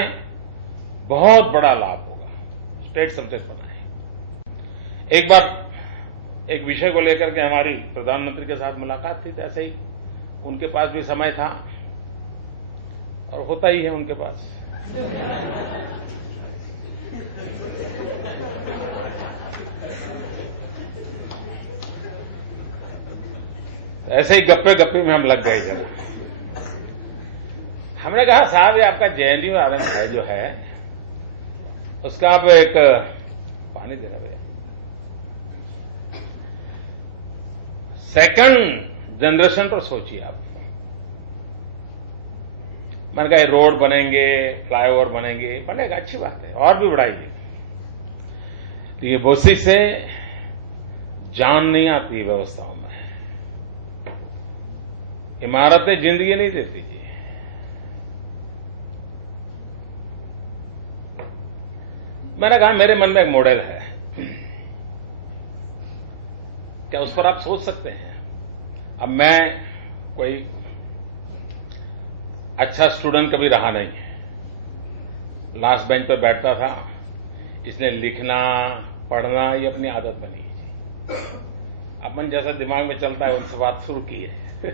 बहुत बड़ा लाभ होगा। स्टेट सब्जेक्ट बनाए। एक बार एक विषय को लेकर के हमारी प्रधानमंत्री के साथ मुलाकात थी, तो ऐसे ही उनके पास भी समय था, और होता ही है उनके पास। ऐसे ही गप्पे गप्पे में हम लग गए जरा। हमने कहा साहब ये आपका जेएनयू आरएम है जो है, उसका आप एक पानी देना भैया, सेकंड जनरेशन पर सोचिए आप। मैंने कहा रोड बनेंगे, फ्लाईओवर बनेंगे, बनेगा, अच्छी बात है, और भी बढ़ाइए। तो ये बोसी से जान नहीं आती व्यवस्थाओं में, इमारतें जिंदगी नहीं देती जी। मैंने कहा मेरे मन में एक मॉडल है, क्या उस पर आप सोच सकते हैं? अब मैं कोई अच्छा स्टूडेंट कभी रहा नहीं है, लास्ट बेंच पर बैठता था, इसलिए लिखना पढ़ना ये अपनी आदत बनी है जी। अपन जैसा दिमाग में चलता है उनसे बात शुरू की है।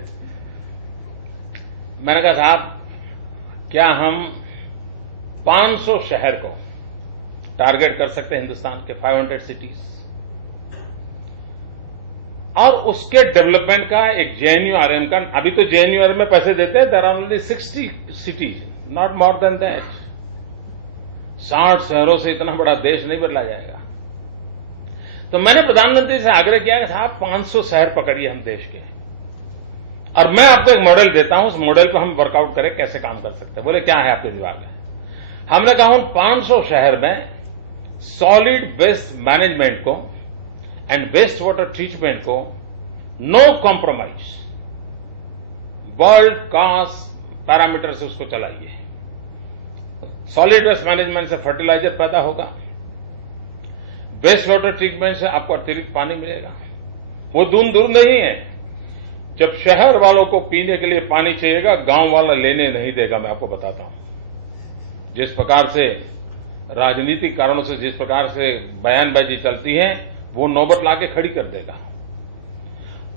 मैंने कहा साहब क्या हम 500 शहर को टारगेट कर सकते हैं, हिंदुस्तान के 500 सिटीज, और उसके डेवलपमेंट का एक जेएनयूआरएम का, अभी तो जेएनयूआरएम में पैसे देते हैं, there are only 60 cities, not more than that. 60 शहरों से इतना बड़ा देश नहीं बदला जाएगा। तो मैंने प्रधानमंत्री से आग्रह किया कि साहब 500 शहर पकड़िए हम देश के, और मैं आपको एक मॉडल देता हूं, उस मॉडल पर हम वर्कआउट करें कैसे काम कर सकते हैं। बोले क्या है आपके दिमाग में? हमने कहा उन 500 शहर में सॉलिड वेस्ट मैनेजमेंट को एंड वेस्ट वाटर ट्रीटमेंट को no compromise, world class parameter से उसको चलाइए। सॉलिड वेस्ट मैनेजमेंट से फर्टिलाइजर पैदा होगा, वेस्ट वाटर ट्रीटमेंट से आपको अतिरिक्त पानी मिलेगा। वो दूर नहीं है, जब शहर वालों को पीने के लिए पानी चाहिएगा, गांव वाला लेने नहीं देगा। मैं आपको बताता हूं, जिस प्रकार से राजनीतिक कारणों से जिस प्रकार से बयानबाजी चलती है, वो नौबत लाके खड़ी कर देगा।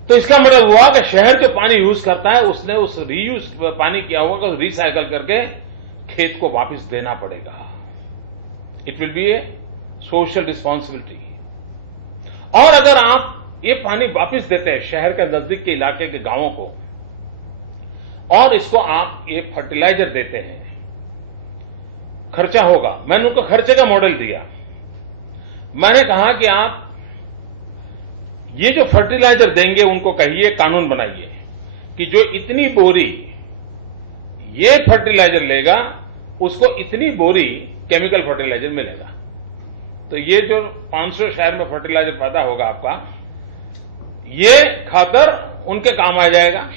तो इसका मतलब हुआ कि शहर जो पानी यूज करता है, उसने उस रीयूज पानी किया होगा तो रिसाइकल करके खेत को वापस देना पड़ेगा। It will be A social responsibility. और अगर आप ये पानी वापस देते हैं शहर के नजदीक के इलाके के गांवों को, और इसको आप ये फर्टिलाइजर देते हैं, खर्चा होगा। मैंने उनको खर्चे का मॉडल दिया। मैंने कहा कि आप ये जो फर्टिलाइजर देंगे उनको कहिए, कानून बनाइए कि जो इतनी बोरी ये फर्टिलाइजर लेगा उसको इतनी बोरी केमिकल फर्टिलाइजर मिलेगा। तो ये जो 500 शहर में फर्टिलाइजर पैदा होगा आपका, ये खातर उनके काम आ जाएगा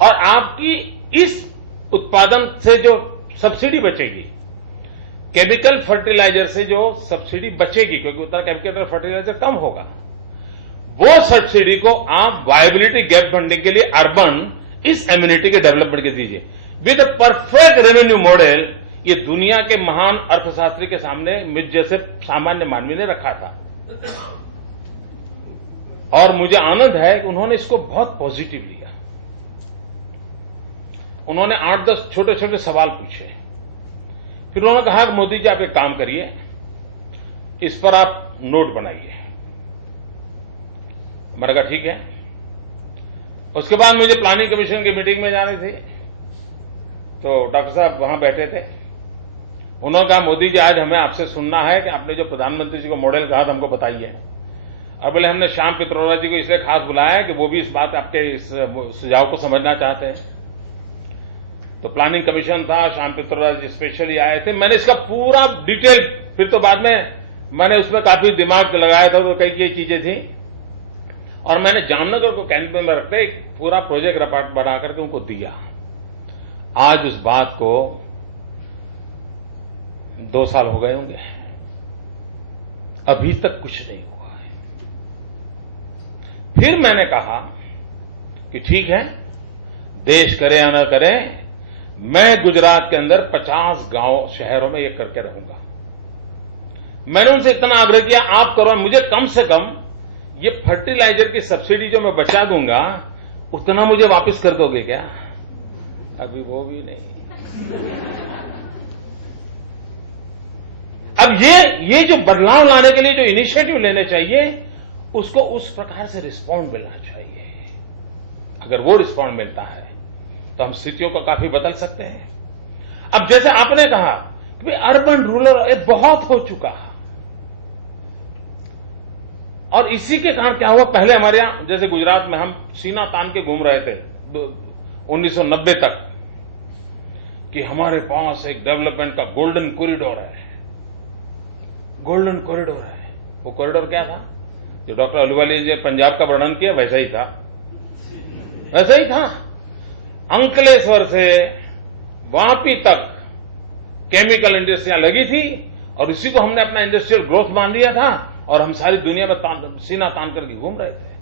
और आपकी इस उत्पादन से जो सब्सिडी बचेगी, केमिकल फर्टिलाइजर से जो सब्सिडी बचेगी, क्योंकि उतना केमिकल फर्टिलाइजर कम होगा, वो सब्सिडी को आप वायबिलिटी गैप फंडिंग के लिए अर्बन इस एम्यूनिटी के डेवलपमेंट के दीजिए विद परफेक्ट रेवेन्यू मॉडल। ये दुनिया के महान अर्थशास्त्री के सामने मुझ जैसे सामान्य मानवी ने रखा था और मुझे आनंद है कि उन्होंने इसको बहुत पॉजिटिव लिया। उन्होंने 8-10 छोटे छोटे सवाल पूछे, फिर उन्होंने कहा कि मोदी जी आप एक काम करिए, इस पर आप नोट बनाइए। मैंने कहा ठीक है। उसके बाद मुझे प्लानिंग कमीशन की मीटिंग में जानी थी, तो डॉक्टर साहब वहां बैठे थे। उन्होंने कहा मोदी जी आज हमें आपसे सुनना है कि आपने जो प्रधानमंत्री जी को मॉडल कहा था हमको बताइए। और बोले हमने श्याम पित्रोदा जी को इसलिए खास बुलाया है कि वो भी इस बात आपके इस सुझाव को समझना चाहते हैं। तो प्लानिंग कमीशन था, श्याम पित्रोदा जी स्पेशली आए थे। मैंने इसका पूरा डिटेल, फिर तो बाद में मैंने उसमें काफी दिमाग लगाया था, तो कई चीजें थी और मैंने जामनगर को कैंप में रखते एक पूरा प्रोजेक्ट रिपोर्ट बना करके उनको दिया। आज उस बात को 2 साल हो गए होंगे, अभी तक कुछ नहीं हुआ है। फिर मैंने कहा कि ठीक है, देश करे या न करे, मैं गुजरात के अंदर 50 गांव शहरों में ये करके रहूंगा। मैंने उनसे इतना आग्रह किया आप करो, मुझे कम से कम ये फर्टिलाइजर की सब्सिडी जो मैं बचा दूंगा उतना मुझे वापस कर दोगे क्या? अभी वो भी नहीं। अब ये जो बदलाव लाने के लिए जो इनिशिएटिव लेने चाहिए उसको उस प्रकार से रिस्पॉन्ड मिलना चाहिए। अगर वो रिस्पॉन्ड मिलता है तो हम स्थितियों को काफी बदल सकते हैं। अब जैसे आपने कहा कि अर्बन रूरल बहुत हो चुका है और इसी के कारण क्या हुआ, पहले हमारे यहां जैसे गुजरात में हम सीना तान के घूम रहे थे 1990 तक कि हमारे पास एक डेवलपमेंट का गोल्डन कॉरिडोर है। गोल्डन कॉरिडोर है, वो कॉरिडोर क्या था जो डॉक्टर अहलूवालिया जी ने पंजाब का वर्णन किया, वैसा ही था, वैसा ही था। अंकलेश्वर से वापी तक केमिकल इंडस्ट्रियां लगी थी और इसी को हमने अपना इंडस्ट्रियल ग्रोथ मान लिया था और हम सारी दुनिया में सीना तान करके घूम रहे थे।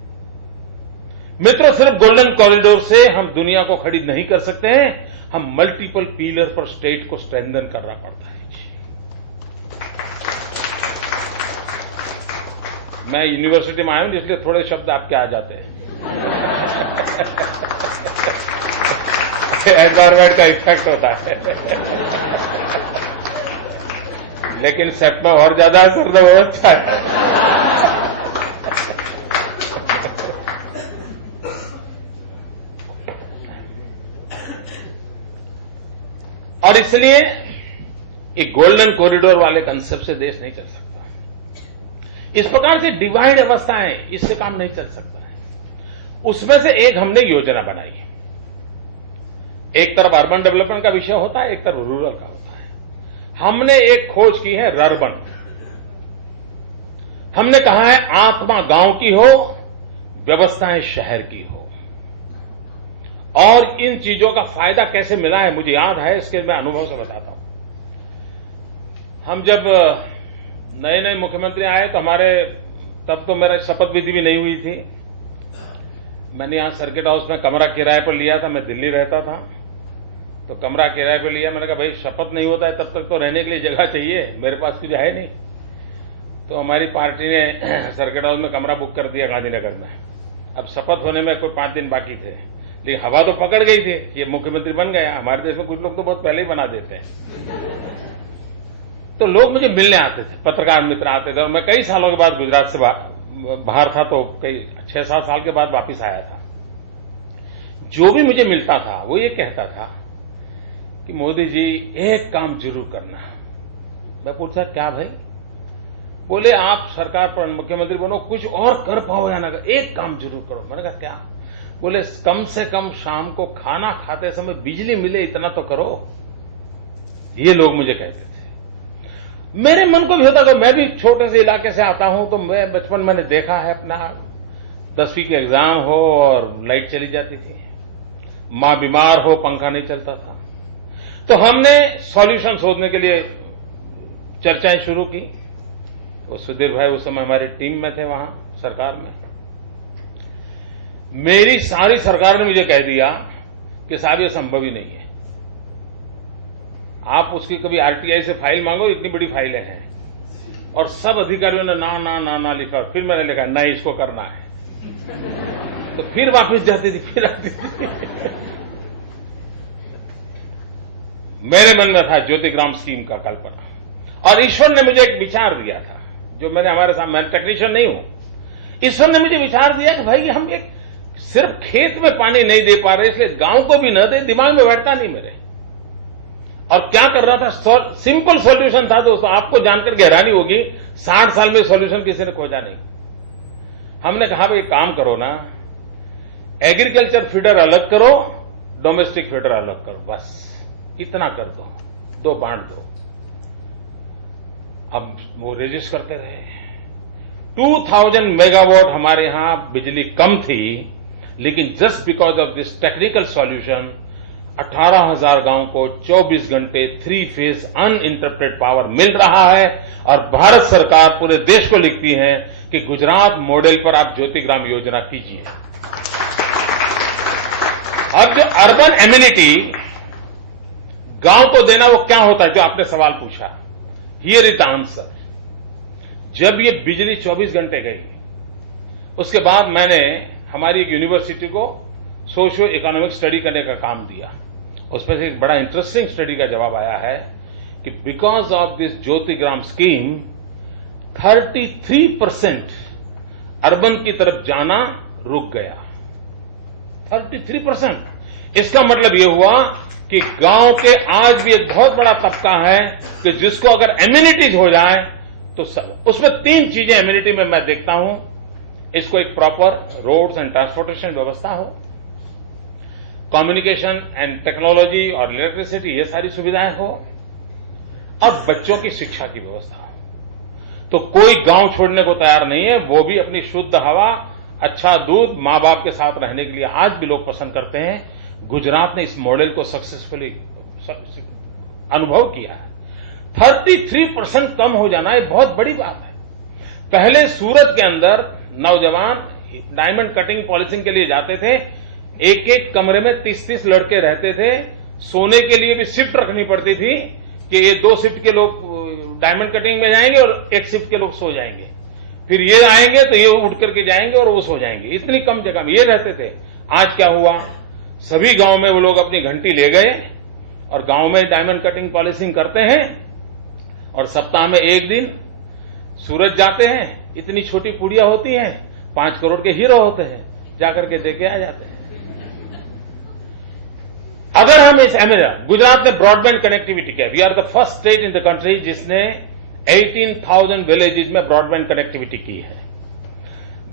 मित्रों, सिर्फ गोल्डन कॉरिडोर से हम दुनिया को खड़ी नहीं कर सकते हैं, हम मल्टीपल पिलर पर स्टेट को स्ट्रेंथन करना पड़ता है। मैं यूनिवर्सिटी में आया हूं इसलिए थोड़े शब्द आपके आ जाते हैं। एनवायरमेंट का इफेक्ट होता है, लेकिन सेट में और ज्यादा असर तो बहुत अच्छा है। और इसलिए एक गोल्डन कॉरिडोर वाले कंसेप्ट से देश नहीं चल सकता। इस प्रकार से डिवाइड अवस्थाएं, इससे काम नहीं चल सकता है। उसमें से एक हमने योजना बनाई। एक तरफ अर्बन डेवलपमेंट का विषय होता है, एक तरफ रूरल का होता है। हमने एक खोज की है रर्बन। हमने कहा है आत्मा गांव की हो, व्यवस्थाएं शहर की हो। और इन चीजों का फायदा कैसे मिला है मुझे याद है, इसके मैं अनुभव से बताता हूं। हम जब नए नए मुख्यमंत्री आए तो तब तो मेरा शपथ विधि भी नहीं हुई थी। मैंने यहां सर्किट हाउस में कमरा किराए पर लिया था, मैं दिल्ली रहता था, तो कमरा किराए पर लिया। मैंने कहा भाई शपथ नहीं होता है तब तक तो रहने के लिए जगह चाहिए, मेरे पास कुछ है नहीं। तो हमारी पार्टी ने सर्किट हाउस में कमरा बुक कर दिया गांधीनगर में। अब शपथ होने में कोई 5 दिन बाकी थे, लेकिन हवा तो पकड़ गई थी, ये मुख्यमंत्री बन गया। हमारे देश में कुछ लोग तो बहुत पहले ही बना देते हैं। तो लोग मुझे मिलने आते थे, पत्रकार मित्र आते थे, और मैं कई सालों के बाद गुजरात से बाहर था, तो कई 6-7 साल के बाद वापस आया था। जो भी मुझे मिलता था वो ये कहता था कि मोदी जी एक काम जरूर करना। मैं पूछा क्या भाई? बोले आप सरकार पर मुख्यमंत्री बनो, कुछ और कर पाओ या ना कर, एक काम जरूर करो। मैंने कहा क्या? बोले कम से कम शाम को खाना खाते समय बिजली मिले इतना तो करो। ये लोग मुझे कहते थे। मेरे मन को भी होता था, मैं भी छोटे से इलाके से आता हूं, तो मैं बचपन मैंने देखा है अपना 10वीं के एग्जाम हो और लाइट चली जाती थी, मां बीमार हो, पंखा नहीं चलता था। तो हमने सॉल्यूशन शोधने के लिए चर्चाएं शुरू की। वो सुधीर भाई उस समय हमारी टीम में थे वहां सरकार में। मेरी सारी सरकार ने मुझे कह दिया कि साहब ये संभव ही नहीं है, आप उसकी कभी आरटीआई से फाइल मांगो, इतनी बड़ी फाइलें हैं। और सब अधिकारियों ने ना ना ना ना लिखा। फिर मैंने लिखा नहीं, इसको करना है। तो फिर वापस जाती थी, फिर आती थी। मेरे मन में था ज्योतिग्राम स्कीम का कल्पना, और ईश्वर ने मुझे एक विचार दिया था जो मैंने हमारे साथ, मैं टेक्नीशियन नहीं हूं, ईश्वर ने मुझे विचार दिया कि भाई हम एक सिर्फ खेत में पानी नहीं दे पा रहे, इसलिए गांव को भी न दे। दिमाग में बैठता नहीं मेरे। और क्या कर रहा था? सिंपल सॉल्यूशन था दोस्तों, आपको जानकर हैरानी होगी, 60 साल में सॉल्यूशन किसी ने खोजा नहीं। हमने कहा भाई काम करो ना, एग्रीकल्चर फीडर अलग करो, डोमेस्टिक फीडर अलग करो, बस इतना कर दो, 2 बांट दो। अब वो रजिस्टर करते रहे। 2000 मेगावाट हमारे यहां बिजली कम थी, लेकिन just because of this technical solution 18,000 गांव को 24 घंटे 3 फेज अनइंटरप्टेड पावर मिल रहा है। और भारत सरकार पूरे देश को लिखती है कि गुजरात मॉडल पर आप ज्योतिग्राम योजना कीजिए। अब जो अर्बन एम्यूनिटी गांव को देना, वो क्या होता है जो आपने सवाल पूछा, हियर इज द आंसर। जब ये बिजली 24 घंटे गई, उसके बाद मैंने हमारी एक यूनिवर्सिटी को सोशियो इकोनॉमिक स्टडी करने का काम दिया। उसमें से एक बड़ा इंटरेस्टिंग स्टडी का जवाब आया है कि because of this Jyotigram scheme 33% urban की तरफ जाना रुक गया। 33%। इसका मतलब यह हुआ कि गांव के आज भी एक बहुत बड़ा तबका है कि जिसको अगर एम्यूनिटीज हो जाए तो सब, उसमें 3 चीजें एम्यूनिटी में मैं देखता हूं। इसको एक प्रॉपर रोड्स एंड ट्रांसपोर्टेशन व्यवस्था हो, कम्युनिकेशन एंड टेक्नोलॉजी और इलेक्ट्रिसिटी, ये सारी सुविधाएं हो, और बच्चों की शिक्षा की व्यवस्था हो। तो कोई गांव छोड़ने को तैयार नहीं है, वो भी अपनी शुद्ध हवा, अच्छा दूध, मां बाप के साथ रहने के लिए आज भी लोग पसंद करते हैं। गुजरात ने इस मॉडल को सक्सेसफुली अनुभव किया है। 33% कम हो जाना एक बहुत बड़ी बात है। पहले सूरत के अंदर नौजवान डायमंड कटिंग पॉलिशिंग के लिए जाते थे, एक एक कमरे में 30-30 लड़के रहते थे। सोने के लिए भी शिफ्ट रखनी पड़ती थी कि ये 2 शिफ्ट के लोग डायमंड कटिंग में जाएंगे और 1 शिफ्ट के लोग सो जाएंगे, फिर ये आएंगे तो ये उठ करके जाएंगे और वो सो जाएंगे। इतनी कम जगह में ये रहते थे। आज क्या हुआ, सभी गांव में वो लोग अपनी घंटी ले गए और गांव में डायमंड कटिंग पॉलिशिंग करते हैं, और सप्ताह में 1 दिन सूरत जाते हैं। इतनी छोटी पुड़िया होती हैं, 5 करोड़ के हीरो होते हैं, जाकर के देके आ जाते हैं। अगर हम इस गुजरात ने ब्रॉडबैंड कनेक्टिविटी किया, we are the first state in the country जिसने 18,000 विलेजेस में ब्रॉडबैंड कनेक्टिविटी की है।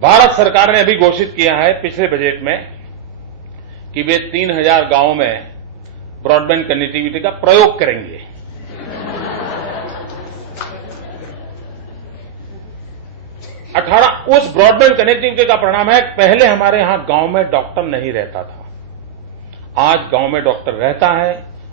भारत सरकार ने अभी घोषित किया है पिछले बजट में कि वे 3,000 गांवों में ब्रॉडबैंड कनेक्टिविटी का प्रयोग करेंगे। उस ब्रॉडबैंड कनेक्टिविटी का परिणाम है, पहले हमारे यहां गांव में डॉक्टर नहीं रहता था, आज गांव में डॉक्टर रहता है,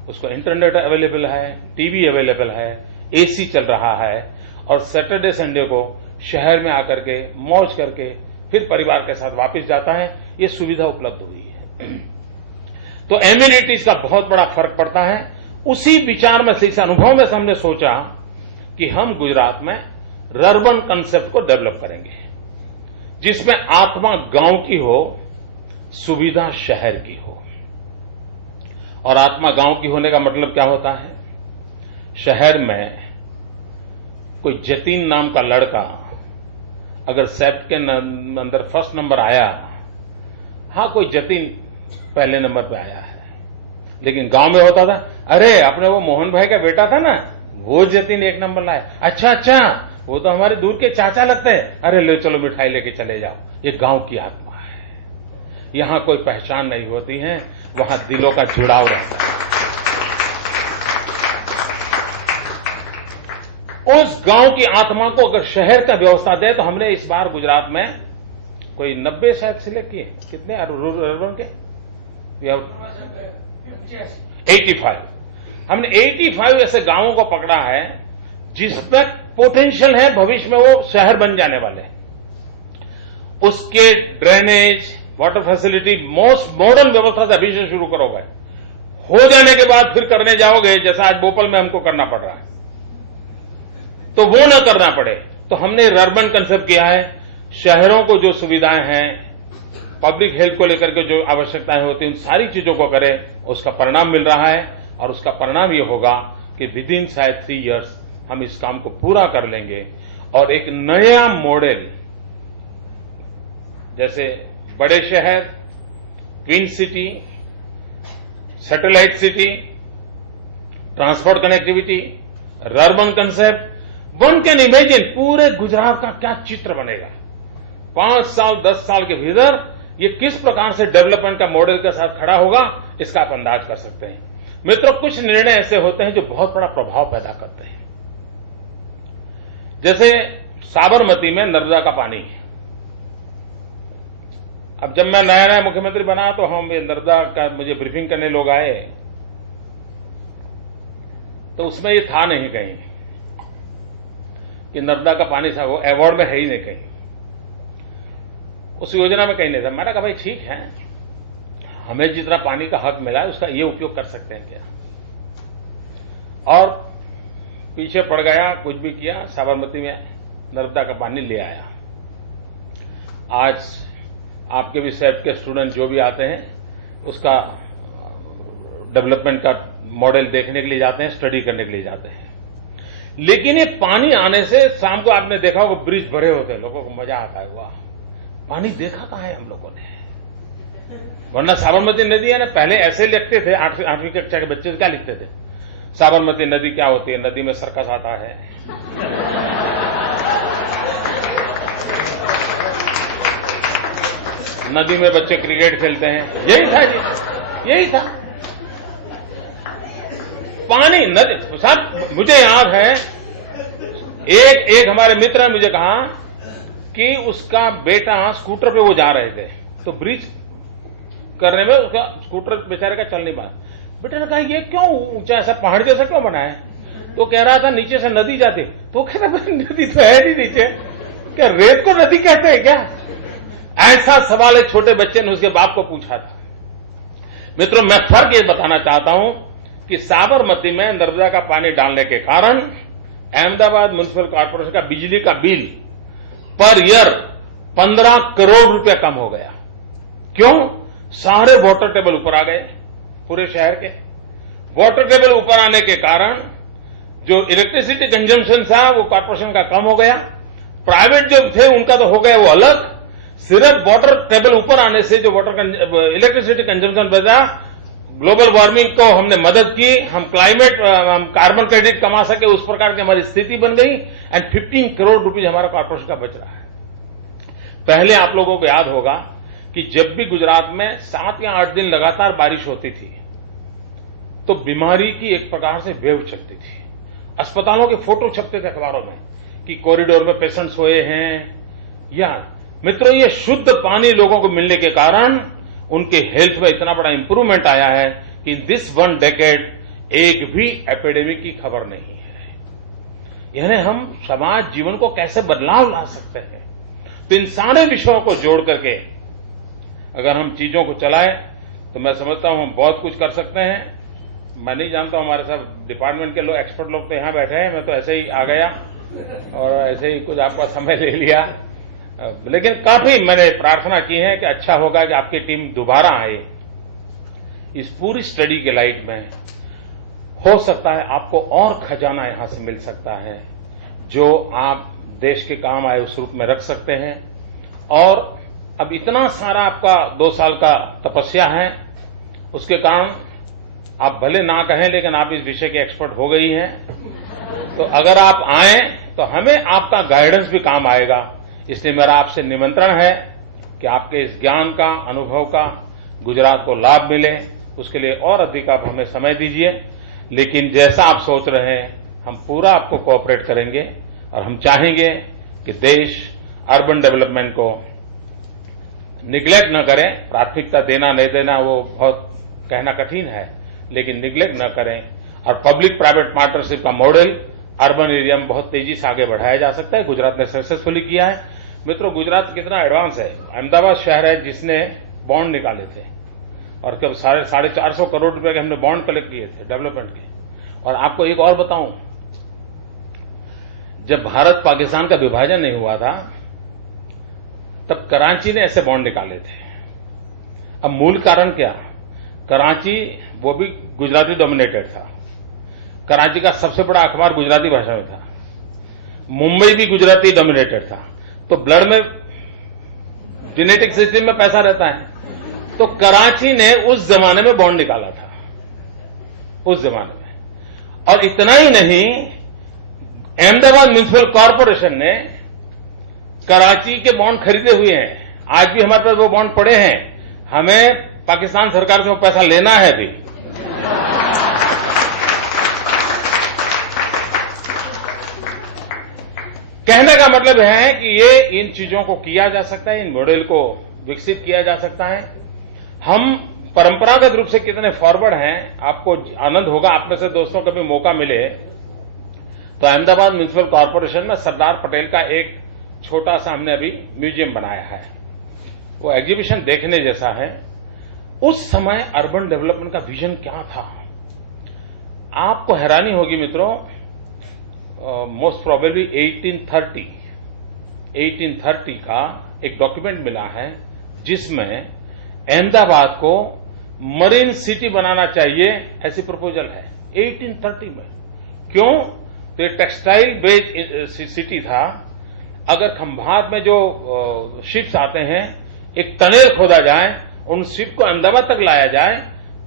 उसको इंटरनेट अवेलेबल है, टीवी अवेलेबल है, एसी चल रहा है, और सैटरडे संडे को शहर में आकर के मौज करके फिर परिवार के साथ वापस जाता है। ये सुविधा उपलब्ध हुई है। तो एम्यूनिटीज का बहुत बड़ा फर्क पड़ता है। उसी विचार में से, इस अनुभव में से हमने सोचा कि हम गुजरात में रर्बन कंसेप्ट को डेवलप करेंगे, जिसमें आत्मा गांव की हो, सुविधा शहर की हो। और आत्मा गांव की होने का मतलब क्या होता है? शहर में कोई जतीन नाम का लड़का अगर सेप्ट के अंदर फर्स्ट नंबर आया, हाँ कोई जतीन पहले नंबर पे आया है। लेकिन गांव में होता था, अरे अपने वो मोहन भाई का बेटा था ना, वो जतिन 1 नंबर लाए। अच्छा अच्छा, वो तो हमारे दूर के चाचा लगते हैं, अरे ले चलो मिठाई लेके चले जाओ। ये गांव की आत्मा है। यहां कोई पहचान नहीं होती है, वहां दिलों का जुड़ाव रहता है। उस गांव की आत्मा को अगर शहर का व्यवस्था दे, तो हमने इस बार गुजरात में कोई 90 शायद सिलेक्ट किए। कितने अर्बन के? 85। हमने 85 ऐसे गांवों को पकड़ा है जिसमें पोटेंशियल है, भविष्य में वो शहर बन जाने वाले हैं। उसके drainage, water facility, most modern व्यवस्था से अभी से शुरू करोगे, हो जाने के बाद फिर करने जाओगे जैसा आज भोपाल में हमको करना पड़ रहा है, तो वो न करना पड़े। तो हमने अर्बन कंसेप्ट किया है, शहरों को जो सुविधाएं हैं, पब्लिक हेल्थ को लेकर के जो आवश्यकताएं होती हैं, उन सारी चीजों को करें। उसका परिणाम मिल रहा है, और उसका परिणाम ये होगा कि विद इन शायद 3 इयर्स हम इस काम को पूरा कर लेंगे। और एक नया मॉडल, जैसे बड़े शहर, twin city, satellite city, transport connectivity, urban concept, one can imagine पूरे गुजरात का क्या चित्र बनेगा 5 साल 10 साल के भीतर। ये किस प्रकार से डेवलपमेंट का मॉडल के साथ खड़ा होगा, इसका आप अंदाज कर सकते हैं। मित्रों, कुछ निर्णय ऐसे होते हैं जो बहुत बड़ा प्रभाव पैदा करते हैं। जैसे साबरमती में नर्मदा का पानी। अब जब मैं नया नया मुख्यमंत्री बना, तो हम ये नर्मदा का मुझे ब्रीफिंग करने लोग आए, तो उसमें ये था नहीं कहीं कि नर्मदा का पानी था, वो अवार्ड में है ही नहीं कहीं, उस योजना में कहीं नहीं था। मैंने कहा भाई ठीक है, हमें जितना पानी का हक मिला है उसका ये उपयोग कर सकते हैं क्या। और पीछे पड़ गया, कुछ भी किया, साबरमती में नर्मदा का पानी ले आया। आज आपके भी सेट के स्टूडेंट जो भी आते हैं, उसका डेवलपमेंट का मॉडल देखने के लिए जाते हैं, स्टडी करने के लिए जाते हैं। लेकिन ये पानी आने से शाम को आपने देखा होगा ब्रिज भरे होते हैं, लोगों को मजा आता है, वाह पानी देखा कहां है हम लोगों ने। वरना साबरमती नदी है ना, पहले ऐसे लिखते थे, 8वीं कक्षा के बच्चे क्या लिखते थे, साबरमती नदी क्या होती है, नदी में सर्कस आता है। नदी में बच्चे क्रिकेट खेलते हैं, यही था जी, यही था। पानी नदी साहब, मुझे याद है एक हमारे मित्र ने मुझे कहा कि उसका बेटा स्कूटर पे वो जा रहे थे, तो ब्रिज करने में उसका स्कूटर बेचारे का चल नहीं पाया। बेटे ने कहा ये क्यों ऊंचा, ऐसा पहाड़ जैसा क्यों बना है? तो कह रहा था नीचे से नदी जाती। तो कह रहा नदी तो है नहीं नीचे, क्या रेत को नदी कहते हैं क्या? ऐसा सवाल एक छोटे बच्चे ने उसके बाप को पूछा था। मित्रों, मैं फर्क ये बताना चाहता हूं कि साबरमती में नर्मदा का पानी डालने के कारण अहमदाबाद म्युनिसिपल कॉर्पोरेशन का बिजली का बिल पर ईयर 15 करोड़ रुपया कम हो गया। क्यों? सारे वाटर टेबल ऊपर आ गए, पूरे शहर के वाटर टेबल ऊपर आने के कारण जो इलेक्ट्रिसिटी कंजम्पशन था वो कॉर्पोरेशन का कम हो गया। प्राइवेट जो थे उनका तो हो गया वो अलग। सिर्फ वाटर टेबल ऊपर आने से जो इलेक्ट्रिसिटी कंजम्पशन बढ़ा, ग्लोबल वार्मिंग को हमने मदद की, हम कार्बन क्रेडिट कमा सके, उस प्रकार की हमारी स्थिति बन गई। एंड 15 करोड़ रुपीज हमारा कॉर्पोरेशन का बच रहा है। पहले आप लोगों को याद होगा कि जब भी गुजरात में 7 या 8 दिन लगातार बारिश होती थी तो बीमारी की एक प्रकार से वेव चलती थी। अस्पतालों के फोटो छपते थे अखबारों में कि कॉरिडोर में पेशेंट सोए हैं। या मित्रों, ये शुद्ध पानी लोगों को मिलने के कारण उनके हेल्थ में इतना बड़ा इंप्रूवमेंट आया है कि इन दिस 1 डेकेड एक भी एपिडेमिक की खबर नहीं है। यानी हम समाज जीवन को कैसे बदलाव ला सकते हैं। तो इन सारे विषयों को जोड़ करके अगर हम चीजों को चलाएं तो मैं समझता हूं हम बहुत कुछ कर सकते हैं। मैं नहीं जानता हूं, हमारे साथ डिपार्टमेंट के लोग, एक्सपर्ट लोग तो यहां बैठे हैं, मैं तो ऐसे ही आ गया और ऐसे ही कुछ आपका समय ले लिया। लेकिन काफी मैंने प्रार्थना की है कि अच्छा होगा कि आपकी टीम दोबारा आए इस पूरी स्टडी के लाइट में। हो सकता है आपको और खजाना यहां से मिल सकता है जो आप देश के काम आए उस रूप में रख सकते हैं। और अब इतना सारा आपका 2 साल का तपस्या है, उसके कारण आप भले ना कहें लेकिन आप इस विषय के एक्सपर्ट हो गई हैं। तो अगर आप आए तो हमें आपका गाइडेंस भी काम आएगा। इसलिए मेरा आपसे निमंत्रण है कि आपके इस ज्ञान का, अनुभव का गुजरात को लाभ मिले, उसके लिए और अधिक आप हमें समय दीजिए। लेकिन जैसा आप सोच रहे हैं, हम पूरा आपको कोऑपरेट करेंगे और हम चाहेंगे कि देश अर्बन डेवलपमेंट को निग्लेक्ट न करें। प्राथमिकता देना नहीं देना वो बहुत कहना कठिन है, लेकिन निग्लेक्ट न करें। और पब्लिक प्राइवेट पार्टनरशिप का मॉडल अर्बन एरिया में बहुत तेजी से आगे बढ़ाया जा सकता है। गुजरात ने सक्सेसफुली किया है। मित्रों, गुजरात कितना एडवांस है। अहमदाबाद शहर है जिसने बॉन्ड निकाले थे और कब 450 करोड़ रुपए के हमने बॉन्ड कलेक्ट किए थे डेवलपमेंट के। और आपको एक और बताऊं, जब भारत पाकिस्तान का विभाजन नहीं हुआ था तब कराची ने ऐसे बॉन्ड निकाले थे। अब मूल कारण क्या? कराची वो भी गुजराती डोमिनेटेड था। कराची का सबसे बड़ा अखबार गुजराती भाषा में था। मुंबई भी गुजराती डोमिनेटेड था। तो ब्लड में, जेनेटिक सिस्टम में पैसा रहता है। तो कराची ने उस जमाने में बॉन्ड निकाला था, उस जमाने में। और इतना ही नहीं, अहमदाबाद म्युनिसिपल कॉरपोरेशन ने कराची के बॉन्ड खरीदे हुए हैं। आज भी हमारे पास वो बॉन्ड पड़े हैं। हमें पाकिस्तान सरकार से वो पैसा लेना है भी। कहने का मतलब है कि ये इन चीजों को किया जा सकता है, इन मॉडल को विकसित किया जा सकता है। हम परंपरागत रूप से कितने फॉरवर्ड हैं, आपको आनंद होगा। आप में से दोस्तों कभी मौका मिले तो अहमदाबाद म्युनिसिपल कॉरपोरेशन में सरदार पटेल का एक छोटा सा हमने अभी म्यूजियम बनाया है। वो एग्जीबिशन देखने जैसा है। उस समय अर्बन डेवलपमेंट का विजन क्या था, आपको हैरानी होगी मित्रों। मोस्ट प्रोबेबली 1830 का एक डॉक्यूमेंट मिला है जिसमें अहमदाबाद को मरीन सिटी बनाना चाहिए, ऐसी प्रपोजल है 1830 में। क्यों? तो ये टेक्सटाइल बेस्ड सिटी था। अगर खंभात में जो शिप्स आते हैं, एक टनल खोदा जाए, उन शिप को अहमदाबाद तक लाया जाए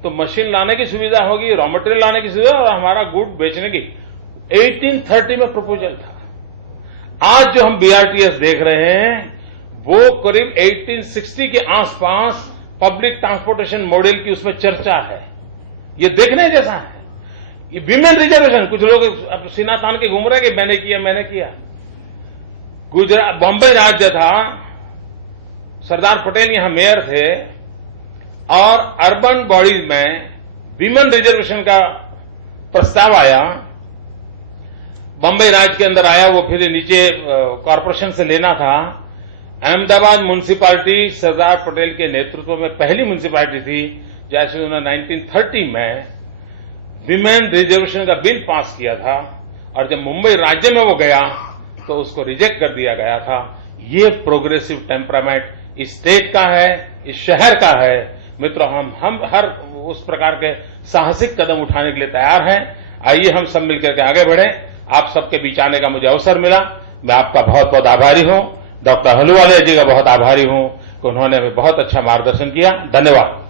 तो मशीन लाने की सुविधा होगी, रॉ मटेरियल लाने की सुविधा और हमारा गुड बेचने की। 1830 में प्रपोजल था। आज जो हम बीआरटीएस देख रहे हैं वो करीब 1860 के आसपास पब्लिक ट्रांसपोर्टेशन मॉडल की उसमें चर्चा है। ये देखने जैसा है। ये विमेन रिजर्वेशन, कुछ लोग सीना तान के घूम रहे हैं कि मैंने किया। गुजरात, बॉम्बे राज्य था, सरदार पटेल यहां मेयर थे और अर्बन बॉडीज में विमेन रिजर्वेशन का प्रस्ताव आया। बंबई राज्य के अंदर आया, वो फिर नीचे कॉरपोरेशन से लेना था। अहमदाबाद म्युनिसिपैलिटी सरदार पटेल के नेतृत्व में पहली म्युनिसिपैलिटी थी जैसे उन्होंने 1930 में विमेन रिजर्वेशन का बिल पास किया था। और जब मुंबई राज्य में वो गया तो उसको रिजेक्ट कर दिया गया था। ये प्रोग्रेसिव टेम्परामेंट इस स्टेट का है, इस शहर का है। मित्रों, हम हर उस प्रकार के साहसिक कदम उठाने के लिए तैयार हैं। आइए हम सब मिलकर के आगे बढ़ें। आप सबके बीच आने का मुझे अवसर मिला, मैं आपका बहुत बहुत आभारी हूं। डॉक्टर अहलूवालिया जी का बहुत आभारी हूं कि उन्होंने हमें बहुत अच्छा मार्गदर्शन किया। धन्यवाद।